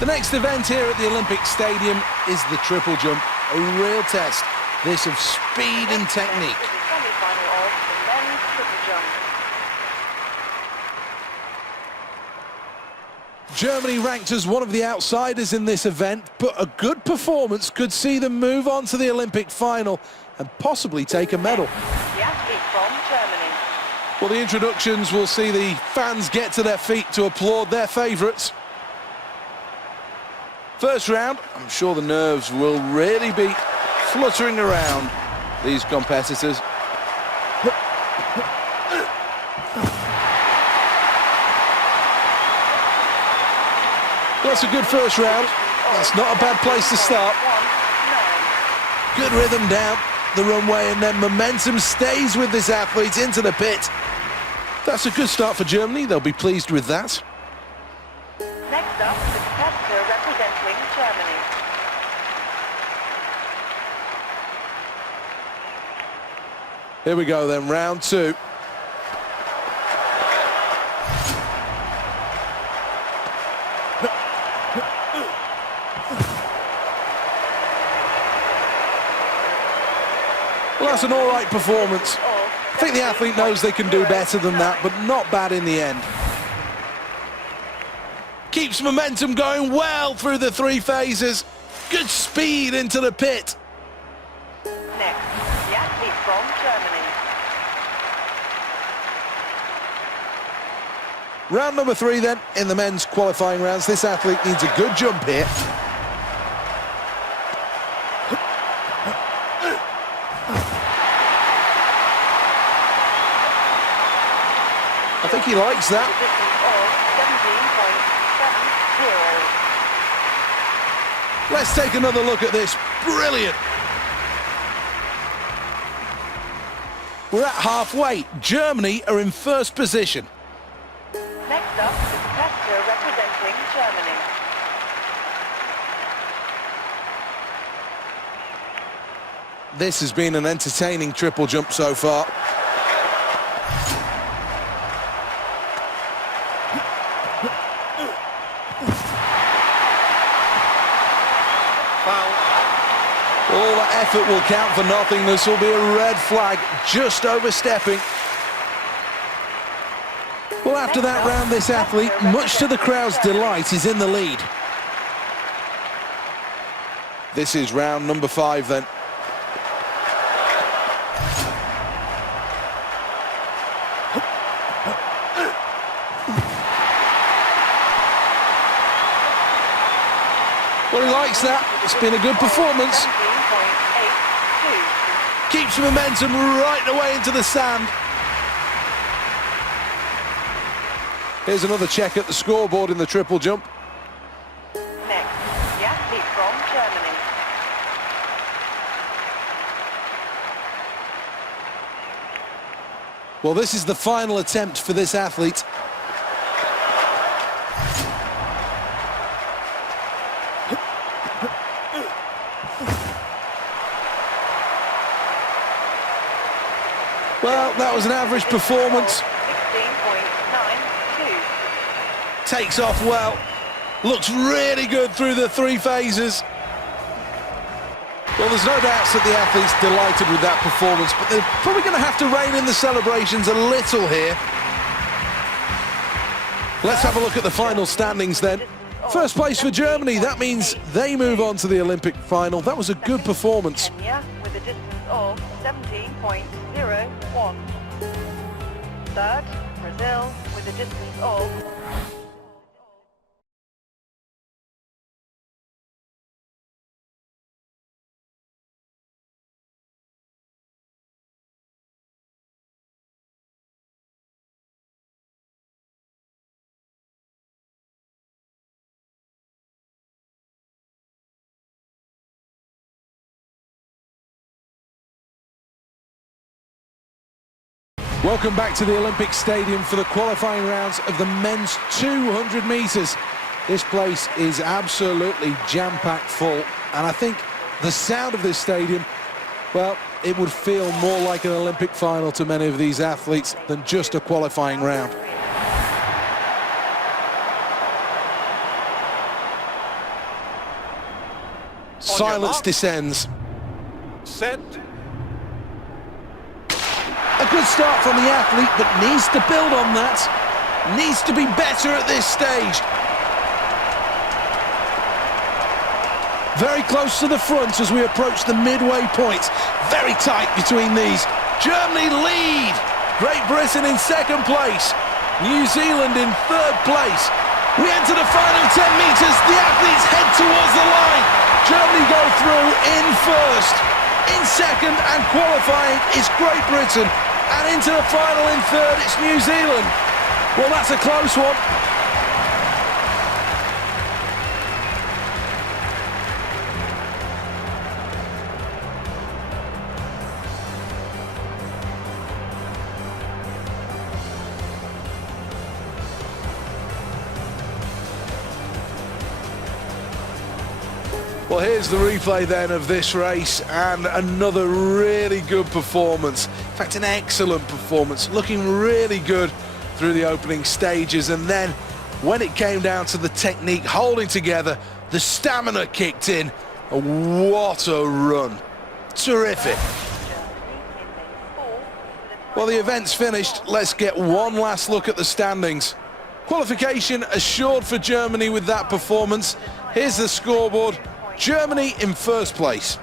The next event here at the Olympic Stadium is the triple jump, a real test, this of speed and technique. Germany ranked as one of the outsiders in this event, but a good performance could see them move on to the Olympic final and possibly take a medal. The athlete from Germany. Well, the introductions will see the fans get to their feet to applaud their favourites. First round, I'm sure the nerves will really be fluttering around these competitors. That's a good first round. That's not a bad place to start. Good rhythm down the runway, and then momentum stays with this athlete into the pit. That's a good start for Germany. They'll be pleased with that. Next up, the competitor representing Germany. Here we go then, round two. Well, that's an all-right performance. I think the athlete knows they can do better than that, but not bad in the end. Keeps momentum going well through the three phases. Good speed into the pit. Next, the athlete from Germany. Round number three then, in the men's qualifying rounds. This athlete needs a good jump here. I think he likes that. Let's take another look at this. Brilliant. We're at halfway. Germany are in first position. Next up, the competitor representing Germany. This has been an entertaining triple jump so far. All that effort will count for nothing. This will be a red flag, just overstepping. Well, after that round, this athlete, much to the crowd's delight, is in the lead. This is round number five then. Well, he likes that. It's been a good performance. Keeps momentum right away into the sand. Here's another check at the scoreboard in the triple jump. Next, the athlete from Germany. Well, this is the final attempt for this athlete. Well, that was an average performance. 16.92. Takes off well. Looks really good through the three phases. Well, there's no doubts that the athlete's delighted with that performance, but they're probably going to have to rein in the celebrations a little here. Let's have a look at the final standings then. First place for Germany. That means they move on to the Olympic final. That was a good performance. Kenya with a distance of 17.01. Third, Brazil with a distance of Welcome back to the Olympic Stadium for the qualifying rounds of the men's 200 metres. This place is absolutely jam-packed full, and I think the sound of this stadium, well, it would feel more like an Olympic final to many of these athletes than just a qualifying round. Silence descends. Set. A good start from the athlete, but needs to build on that. Needs to be better at this stage. Very close to the front as we approach the midway point. Very tight between these. Germany lead. Great Britain in second place. New Zealand in third place. We enter the final 10 metres. The athletes head towards the line. Germany go through in first. In second and qualifying is Great Britain. And into the final in third, it's New Zealand. Well, that's a close one. Well, here's the replay then of this race, and another really good performance. In fact, an excellent performance, looking really good through the opening stages, and then when it came down to the technique, holding together, the stamina kicked in. What a run. Terrific. Well, the event's finished. Let's get one last look at the standings. Qualification assured for Germany with that performance. Here's the scoreboard. Germany in first place.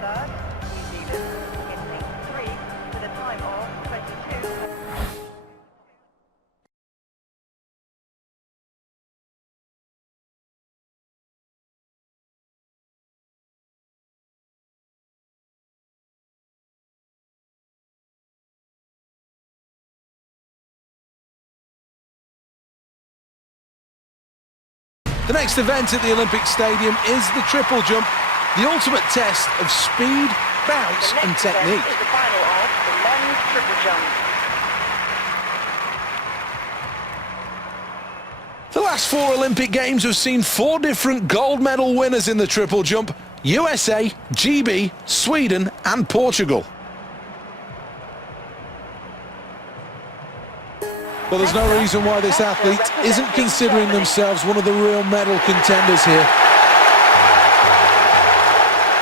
Third, New Zealand in place 3 with a time of 22. The next event at the Olympic Stadium is the triple jump, the ultimate test of speed, bounce The and next event technique. is the final of the men's triple jump. The last 4 Olympic Games have seen 4 different gold medal winners in the triple jump: USA, GB, Sweden and Portugal. Well, there's no reason why this athlete isn't considering themselves one of the real medal contenders here.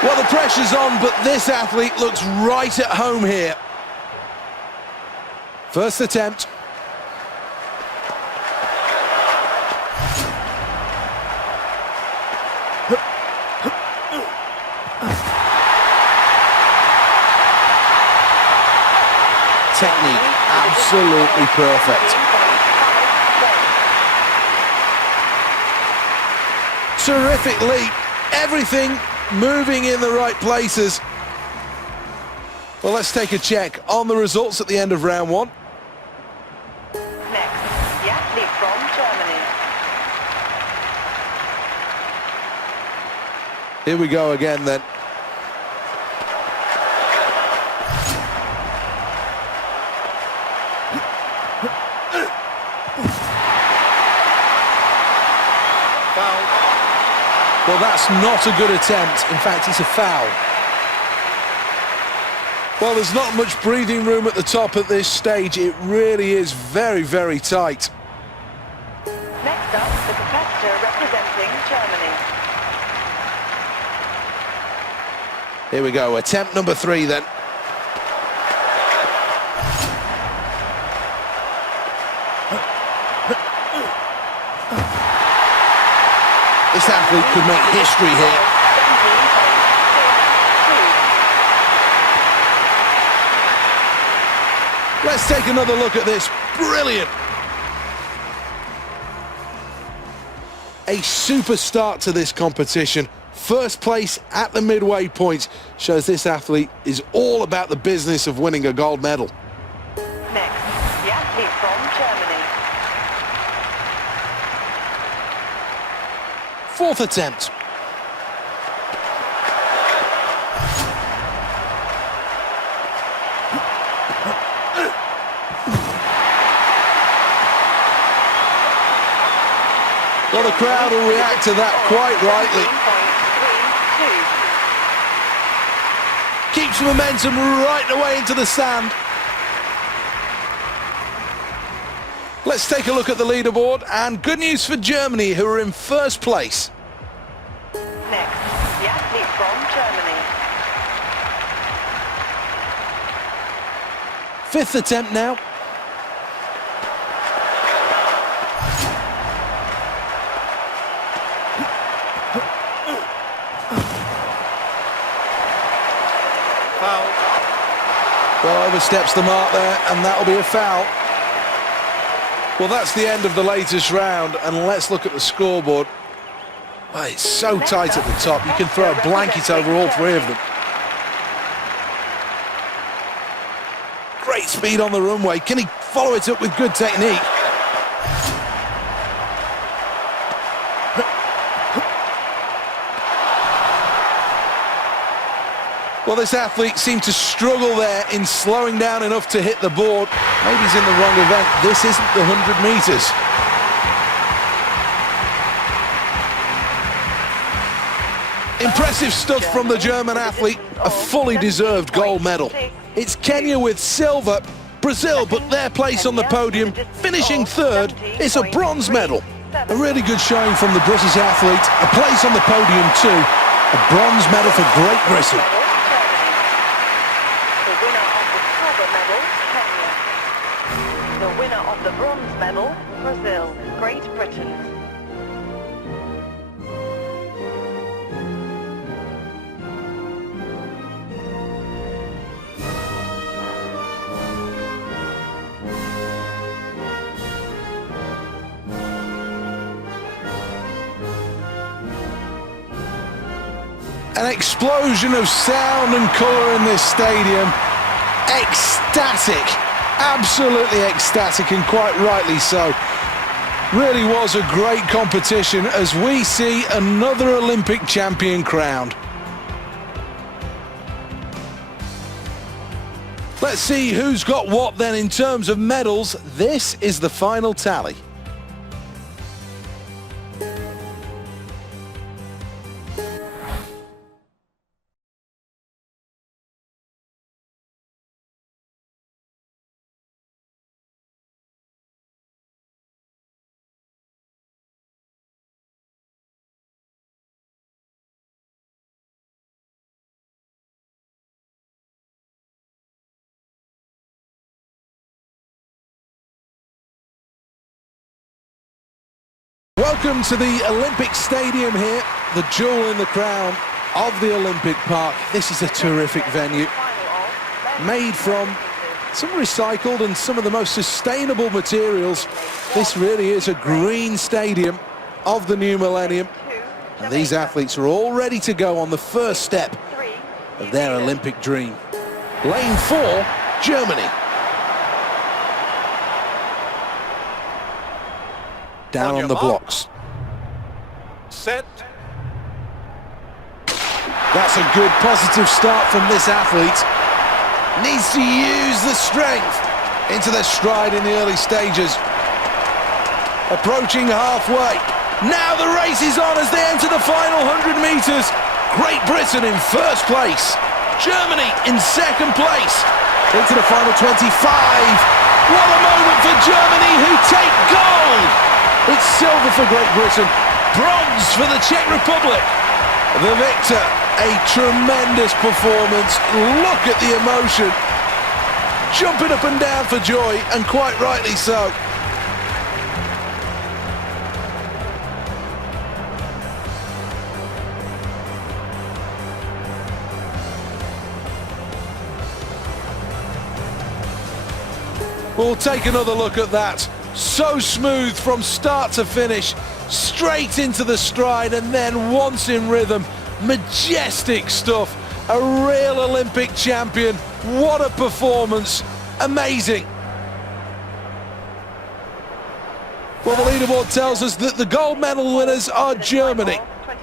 Well, the pressure's on, but this athlete looks right at home here. First attempt. Technique absolutely perfect. Terrific leap. Everything moving in the right places. Well, let's take a check on the results at the end of round 1. Next, the athlete from Germany. Here we go again then. Well, that's not a good attempt. In fact, it's a foul. Well, there's not much breathing room at the top at this stage. It really is very, very tight. Next up, the competitor representing Germany. Here we go, attempt number 3 then. This athlete could make history here. 17.62. Let's take another look at this. Brilliant. A super start to this competition. First place at the midway point shows this athlete is all about the business of winning a gold medal. Next, the athlete from Germany. Fourth attempt. Well, the crowd will react to that quite rightly. 17.32. Keeps momentum right away into the sand. Let's take a look at the leaderboard, and good news for Germany, who are in first place. Next, the fifth attempt now. Foul. Well, oversteps the mark there, and that'll be a foul. Well, that's the end of the latest round, and let's look at the scoreboard. Well, it's so tight at the top, you can throw a blanket over all three of them. Great speed on the runway. Can he follow it up with good technique? Well, this athlete seemed to struggle there in slowing down enough to hit the board. Maybe he's in the wrong event. This isn't the 100 meters. Impressive stuff from the German athlete, a fully deserved gold medal. It's Kenya with silver, Brazil put their place on the podium, finishing third. It's a bronze medal. A really good showing from the British athlete, a place on the podium too. A bronze medal for Great Britain. The winner of the bronze medal, Brazil, Great Britain. An explosion of sound and colour in this stadium. Ecstatic, absolutely ecstatic, and quite rightly so. Really was a great competition as we see another Olympic champion crowned. Let's see who's got what then in terms of medals. This is the final tally. Welcome to the Olympic Stadium here, the jewel in the crown of the Olympic Park. This is a terrific venue, made from some recycled and some of the most sustainable materials. This really is a green stadium of the new millennium. And these athletes are all ready to go on the first step of their Olympic dream. Lane 4, Germany. Down on the blocks. Set. That's a good positive start from this athlete. Needs to use the strength into their stride in the early stages. Approaching halfway. Now the race is on as they enter the final 100 meters. Great Britain in first place. Germany in second place. Into the final 25. What a moment for Germany, who take gold. It's silver for Great Britain, bronze for the Czech Republic. The victor, a tremendous performance. Look at the emotion. Jumping up and down for joy, and quite rightly so. We'll take another look at that. So smooth from start to finish, straight into the stride, and then once in rhythm, majestic stuff. A real Olympic champion. What a performance. Amazing. Well, the leaderboard tells us that the gold medal winners are Germany.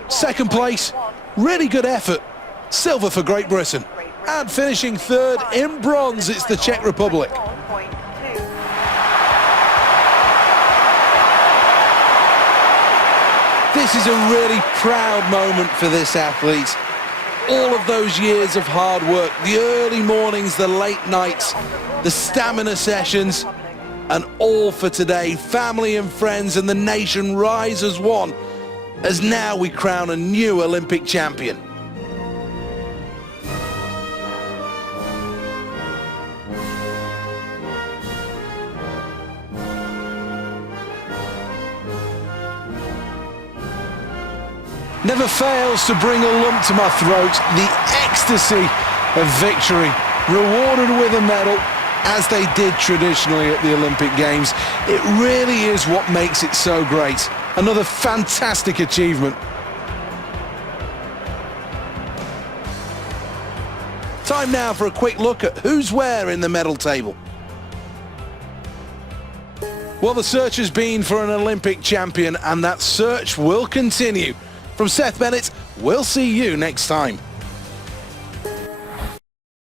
Second place, really good effort. Silver for Great Britain. And finishing third in bronze, it's the Czech Republic. This is a really proud moment for this athlete. All of those years of hard work, the early mornings, the late nights, the stamina sessions, and all for today. Family and friends and the nation rise as one, as now we crown a new Olympic champion. never fails to bring a lump to my throat. The ecstasy of victory, rewarded with a medal, as they did traditionally at the Olympic Games. It really is what makes it so great. Another fantastic achievement. Time now for a quick look at who's where in the medal table. Well, the search has been for an Olympic champion, and that search will continue. From Seth Bennett, we'll see you next time.